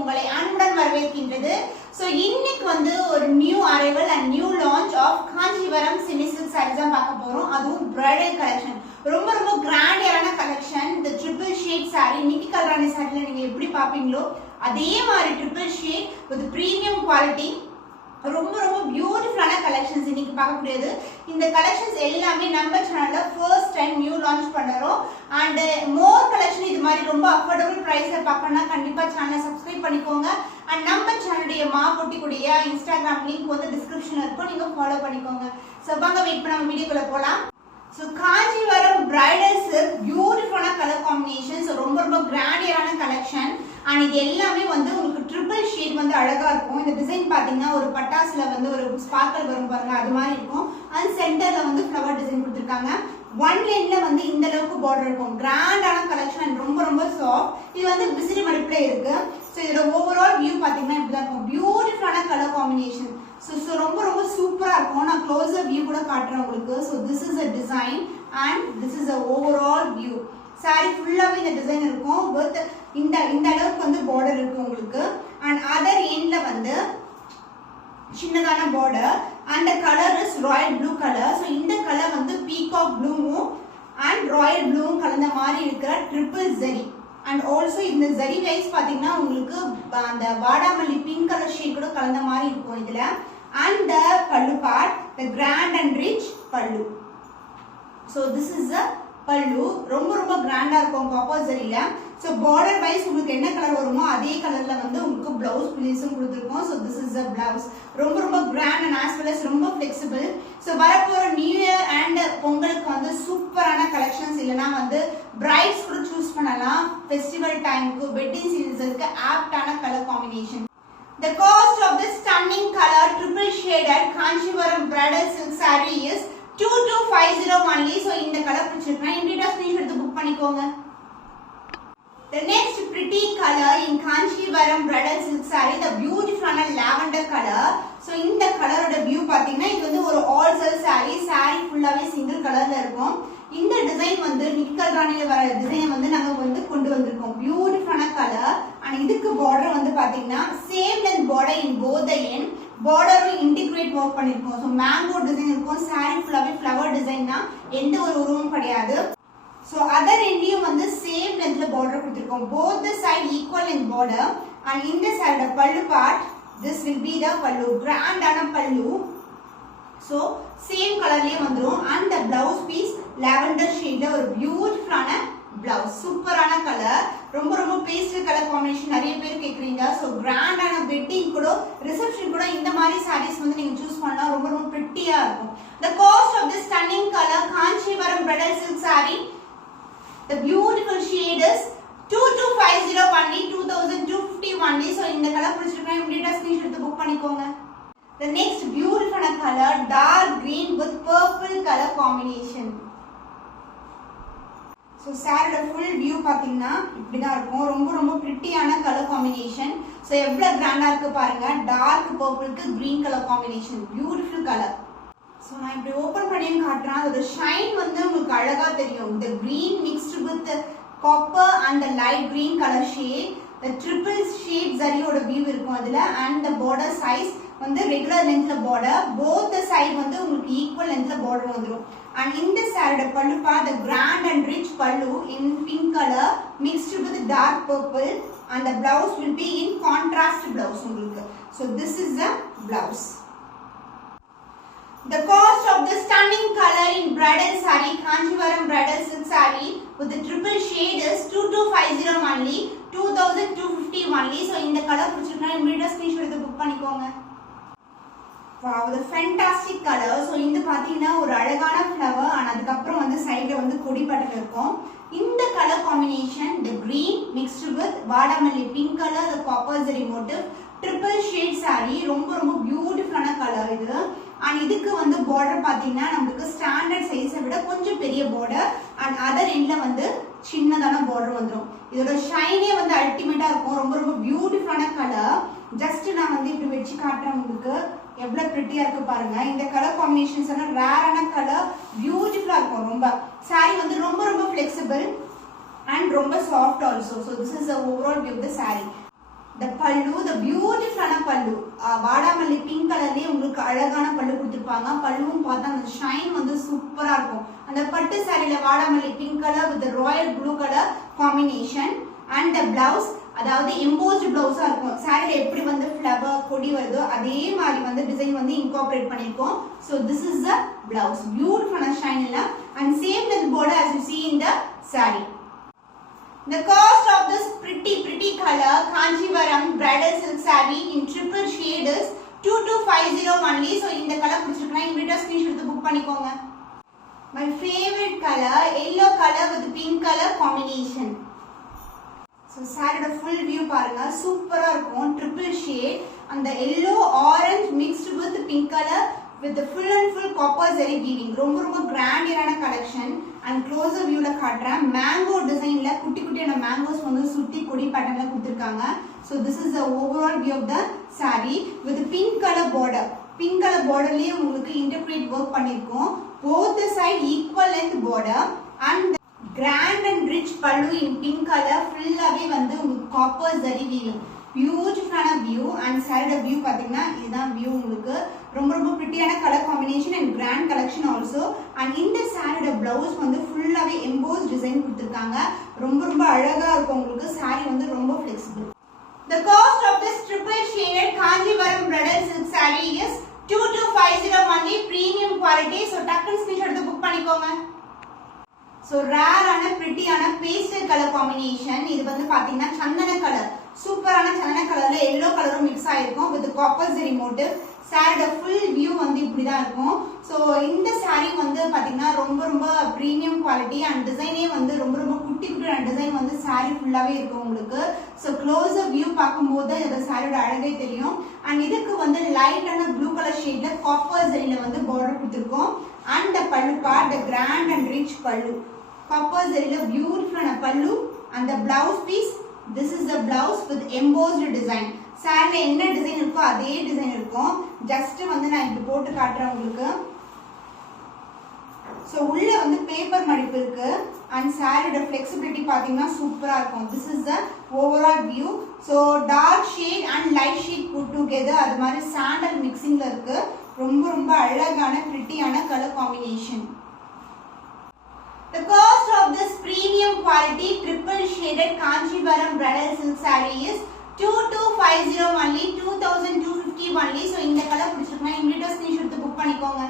உங்களை அன்புடன் வரவேற்கின்றது. சோ இன்னைக்கு வந்து ஒரு new arrival and new launch of Kanchipuram semi silk saris தான் பார்க்க போறோம். அதுவும் பிரைடல் கலெக்ஷன், ரொம்ப ரொம்ப கிராண்டியரான கலெக்ஷன். இந்த ட்ரிபிள் ஷேட் சாரி, நிக்கி கல்ராணி சாரில நீங்க எப்படி பாப்பீங்களோ அதே மாதிரி triple shade with premium quality, ரொம்ப ரொம்ப பியூட்டிஃபுல்லான கலெக்ஷன்ஸ் இன்னைக்கு பார்க்கக்கூடியது. இந்த கலெக்ஷன்ஸ் எல்லாமே நம்ம சேனல்ல ஃபர்ஸ்ட் டைம் நியூ லான்ச் பண்றோம். அண்ட் மோர் கலெக்ஷன் இது மாதிரி ரொம்ப அஃபோர்டபுள் பிரைஸ்ல பார்க்கணும்னா கண்டிப்பா சேனலை சப்ஸ்கிரைப் பண்ணிக்கோங்க. அண்ட் நம்ம சேனலுடைய மாபொட்டிக்குடைய இன்ஸ்டாகிராம் லிங்க் வந்து டிஸ்கிரிப்ஷன்ல இருக்கும், நீங்க ஃபாலோ பண்ணிக்கோங்க. சோ வாங்க வெயிட் பண்ண நம்ம வீடியோக்குள்ள போலாம். சோ காஞ்சிபுரம் பிரைடல் சில்க் பியூட்டிஃபுல்லான கலர் காம்பினேஷன், ரொம்ப ரொம்ப கிராண்டியரான கலெக்ஷன். அண்ட் இது எல்லாமே வந்து உங்களுக்கு ட்ரிபிள் ஷேட் வந்து அழகா இருக்கும். இந்த டிசைன் பாத்தீங்கன்னா ஒரு பட்டாசுல வந்து ஒரு ஸ்பார்க்கல் வரும் பாருங்க, அது மாதிரி இருக்கும். அண்ட் சென்டர்ல வந்து ஃப்ளவர் டிசைன் கொடுத்துருக்காங்க. ஒன் லைன்ல வந்து இந்த அளவுக்கு பார்டர் இருக்கும். கிராண்டான கலெக்ஷன் அண்ட் ரொம்ப ரொம்ப சாஃப்ட். இது வந்து விசிறி மடிப்புல இருக்கு. ஸோ இதோட ஓவரால் வியூ பாத்தீங்கன்னா இப்படிதான் இருக்கும். பியூட்டிஃபுல்லான கலர் காம்பினேஷன். ஸோ ரொம்ப ரொம்ப சூப்பரா இருக்கும். நான் க்ளோஸர் வியூ கூட காட்டுறேன் உங்களுக்கு. So this is a design and this is a overall view. Sorry ஃபுல்லாவே இந்த டிசைன் இருக்கும். வித் இந்த அளவுக்கு வந்து பார்டர் இருக்கு உங்களுக்கு. அண்ட் அதர் எண்ட்ல வந்து சின்னதான பார்டர். அந்த colour is Royal blue colour. So இந்த கலர் வந்து பீகாக் ப்ளூவும் அண்ட் ராயல் ப்ளூவும் கலந்த மாதிரி இருக்கிற ட்ரிபிள் ஜரி. அண்ட் ஆல்சோ இந்த ஜரி வைஸ் பாத்தீங்கன்னா உங்களுக்கு அந்த வாடாமல்லி பிங்க் கலர் ஷேட் கூட கலந்த மாதிரி இருக்கும் இதுல. And the pallu part, the grand and rich pallu. So this is a pallu. ரொம்ப ரொம்ப கிராண்டா இருக்கும் காப்பர் ஜரியில. ஸோ பார்டர் வைஸ் உங்களுக்கு என்ன கலர் வருமோ அதே கலர்ல வந்து உங்களுக்கு பிளவுஸ் பீஸும் கொடுத்துருக்கோம். So this is a blouse. ரொம்ப ரொம்ப grand and as well as ரொம்ப ஃபிளெக்சிபிள். ஸோ வரப்போற நியூ இயர் அண்ட் பொங்கலுக்கு வந்து சூப்பரான கலெக்ஷன்ஸ், இல்லைன்னா வந்து பிரைட்ஸ் கூட சூஸ் பண்ணலாம். ஃபெஸ்டிவல் டைமுக்கு, வெட்டிங் சீசனுக்கு ஆப்டான colour combination. The cost of this stunning color triple shaded Kanchivaram bridal silk saree is 2250 only. So இந்த கலர் பிடிச்சிருக்கா இமிடியேட்டா ஸ்கிரீன்ஷாட் எடுத்து புக் பண்ணிக்கோங்க. The next pretty color in Kanchivaram bridal silk saree, the beautiful lavender color. So இந்த கலரோட view பாத்தீங்கன்னா இது வந்து ஒரு all செல் saree. saree ஃபுல்லாவே சிங்கிள் கலர்ல இருக்கும். இந்த டிசைன் வந்து நிக்கி கல்ராணில வர டிசைனை வந்து நாங்க வந்து கொண்டு வந்திருக்கோம். பியூட்டிஃபுல்லான கலர். அண்ட் இதுக்கு பார்டர் வந்து பாத்தீங்கன்னா same length border in both the end. பார்டரும் இன்டிகிரேட் ஒர்க் பண்ணிருக்கோம். ஸோ மேங்கோ டிசைன் இருக்கும். saree ஃபுல்லாவே ஃப்ளவர் டிசைன் தான், எந்த ஒரு உருவமும் கிடையாது. ஸோ அதர் எண்ட்லயும் வந்து சேம் லென்த்ல பார்டர் கொடுத்துருக்கோம். Both the side equal length border. And இந்த side pallu part, this will be the pallu. கிராண்டான பல்லு. ஸோ சேம் கலர்லயே வந்துடும். And the blouse piece lavender ஷேட்ல ஒரு பியூட்டிஃபுல்லான பிளவுஸ். சூப்பரான கலர், ரொம்ப ரொம்ப பேஸ்டல் கலர் காம்பினேஷன் நிறைய பேர் கேக்குறீங்க. ஸோ கிராண்டான வெட்டிங் கூட, ரிசப்ஷன் கூட இந்த மாதிரி சாரீஸ் வந்து நீங்க சூஸ் பண்ணலாம். ரொம்ப ரொம்ப பிரிட்டியா இருக்கும். The cost of this stunning color Kanchivaram bridal silk saree, the beautiful shade is 2250 only, 2250 only. So இந்த கலர் பிடிச்சிருக்கா இமிடியேட்டா ஸ்கிரீன்ஷாட் எடுத்து புக் பண்ணிக்கோங்க. The next beautiful color dark green with purple color combination. So சாரியோட full view பாத்தீங்கன்னா இப்படிதான் இருக்கும். ரொம்ப ரொம்ப பிரிட்டியான கலர் காம்பினேஷன். ஸோ எவ்வளவு கிராண்டா இருக்கு பாருங்க. டார்க் பர்பிளுக்கு green colour combination, beautiful colour. So நான் இப்படி ஓப்பன் பண்ணியும் காட்டுறேன். அதோட ஷைன் வந்து உங்களுக்கு அழகா தெரியும். இந்த green mixed with copper and light green colour shade. The triple shade ஜரியோட வியூ இருக்கும் அதுல. அண்ட் the border size வந்து ரெகுலர் லென்த்ல பார்டர். both the side வந்து உங்களுக்கு ஈக்குவல் லென்த்ல பார்டர் வந்துரும். அண்ட் இந்த சாரியோட pallu part, the grand and rich pallu in pink color mixed with dark purple, and the blouse will be in contrast blouse உங்களுக்கு. So this is the blouse. The cost of the stunning color in bridal saree Kanchivaram bridal silk saree with the triple shade is 2250 only, 2250 only. So இந்த colour பிடிச்சிருக்கா இமிடியேட்டா screenshot எடுத்து book பண்ணிக்கோங்க. Wow, the fantastic color. So இந்த பாத்தீங்கன்னா ஒரு அழகான flower and அதுக்கு அப்புறம் வந்து சைடுல வந்து கொடி பட்டல் இருக்கும். இந்த colour combination, the green mixed with வாடாமல்லி pink color, the copper zari motif, triple shade saree. ரொம்ப ரொம்ப பியூட்டிஃபுல்லான கலர் இது. அண்ட் இதுக்கு வந்து பார்டர் பாத்தீங்கன்னா நமக்கு ஸ்டாண்டர்ட் சைஸை விட கொஞ்சம் பெரிய பார்டர். அண்ட் அதர் எண்ட்ல வந்து சின்னதான பார்டர் வந்துடும். இதோட ஷைனே வந்து அல்டிமேட்டா இருக்கும். ரொம்ப ரொம்ப கலர். ஜஸ்ட் நான் வந்து இப்படி வச்சு காட்டுறேன் உங்களுக்கு. எவ்வளவு பிரிட்டியா இருக்கு பாருங்க. இந்த கலர் காம்பினேஷன்ஸ் எல்லாம் ரேரான கலர், பியூட்டிஃபுல்லா இருக்கும். ரொம்ப saree வந்து ரொம்ப ரொம்ப flexible and ரொம்ப soft also. So this is the overall view of the saree. The pallu, the beautiful ஆன பல்லு, வாடாமல்லி பிங்க் கலர்லயே உங்களுக்கு அழகான பல்லு கொடுத்திருப்பாங்க. பல்லுவும் பார்த்தா அந்த ஷைன் வந்து சூப்பரா இருக்கும். அந்த பட்டு சாரியில வாடாமல்லி pink colour with the royal blue color combination and the blouse, அதாவது embossed blouse இருக்கும். சாரியில எப்படி வந்து flower கொடி வருதோ அதே மாதிரி வந்து டிசைன் வந்து இன்கார்பரேட் பண்ணிருக்கோம். So this is the blouse, beautiful ஆன ஷைன் இல்ல, and same length border as you see in the saree. The cost of this pretty color Kanchivaram bridal silk saree in triple shade is 2250 only. So இந்த colour பிடிச்சிருக்குனா இமிடியேட்டா screenshot எடுத்து book பண்ணிக்கோங்க. My favorite color, yellow color with pink color combination. So saree full view பாருங்க, சூப்பரா இருக்கும். triple shade and the yellow orange mixed with pink color with the full and full copper zari weaving. ரொம்ப ரொம்ப கிராண்டியரான collection. and closer view ல காட்றேன். Mango டிசைன்ல குட்டி குட்டியான மேங்கோஸ் வந்து சுத்தி கொடி பேட்டர்ன்ல கொடுத்திருக்காங்க. so this is the overall view of the saree with pink color border. pink color borderலயே உங்களுக்கு interpret work பண்ணிருக்கோம். both the side equal length border and grand and rich pallu in pink color full-ஆவே வந்து உங்களுக்கு copper zari weaving. பியூட்டிஃபுல்லான view. And சாரியோட view பாத்தீங்கன்னா இதுதான் view. உங்களுக்கு ரொம்ப ரொம்ப பிரிட்டியான colour combination and grand collection also. And இந்த சாரியோட பிளவுஸ் வந்து ஃபுல்லாவே எம்போஸ் டிசைன் கொடுத்திருக்காங்க. ரொம்ப ரொம்ப அழகா இருக்கும் உங்களுக்கு. சாரி வந்து ரொம்ப flexible. The cost of this triple shaded Kanchivaram bridal silk saree is 2250 only, premium quality. So டக்குனு ஸ்கிரீன்ஷாட் எடுத்து புக் பண்ணிக்கோங்க. So rare ஆன பிரிட்டியான பேஸ்டல் கலர் காம்பினேஷன். இது வந்து பாத்தீங்கன்னா சந்தன கலர், சூப்பரான சந்தன கலர்ல எல்லோ கலரும் மிக்ஸ் ஆயிருக்கும் with copper zari motif. சாரியோட ஃபுல் வியூ வந்து இப்படிதான் இருக்கும். ஸோ இந்த saree வந்து பாத்தீங்கன்னா ரொம்ப ரொம்ப பிரீமியம் குவாலிட்டி அண்ட் டிசைனே வந்து ரொம்ப ரொம்ப குட்டி குட்டியான டிசைன் வந்து saree ஃபுல்லாவே இருக்கும் உங்களுக்கு. ஸோ க்ளோஸர் வியூ பார்க்கும்போது இந்த சாரியோட அழகே தெரியும். அண்ட் இதுக்கு வந்து லைட்டான ப்ளூ கலர் ஷேட்ல காப்பர் ஜரியில வந்து பார்டர் கொடுத்துருக்கோம். And the pallu part, the grand and rich pallu, copper ஜரியில பியூட்டிஃபுல்லான pallu. And the blouse piece, this is the blouse with embossed design. சாரில என்ன டிசைன் இருக்கோ அதே டிசைன் இருக்கும். ஜஸ்ட் வந்து நான் இப்படி போட்டு காட்டுறேன் உங்களுக்கு. சோ உள்ள வந்து பேப்பர் மடிப்பு இருக்கு. அண்ட் சாரியோட flexibility பாத்தீங்கன்னா சூப்பரா இருக்கும். this is the overall view. so dark shade and light shade put together, அது மாதிரி சாண்டல் மிக்சிங்ல இருக்கு. ரொம்ப ரொம்ப அழகான பிரிட்டியான colour combination. The cost of this premium quality triple shaded Kanchivaram bridal silk saree is 2250 only, 2250 only. So இந்த colour பிடிச்சிருக்கா இமிடியேட்டா screenshot எடுத்து புக் பண்ணிக்கோங்க.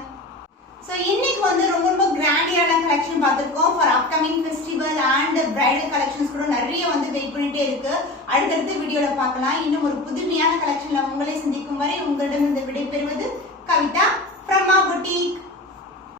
So இன்னைக்கு வந்து ரொம்ப ரொம்ப கிராண்டியான கலெக்ஷன் பார்த்திருக்கோம். for upcoming festival and bridal collections கூட நிறைய வந்து வெயிட் பண்ணிட்டே இருக்கு. அடுத்தடுத்த வீடியோல பார்க்கலாம். இன்னும் ஒரு புதுமையான கலெக்ஷன்ல உங்களை சந்திக்கும் வரை உங்களிடம்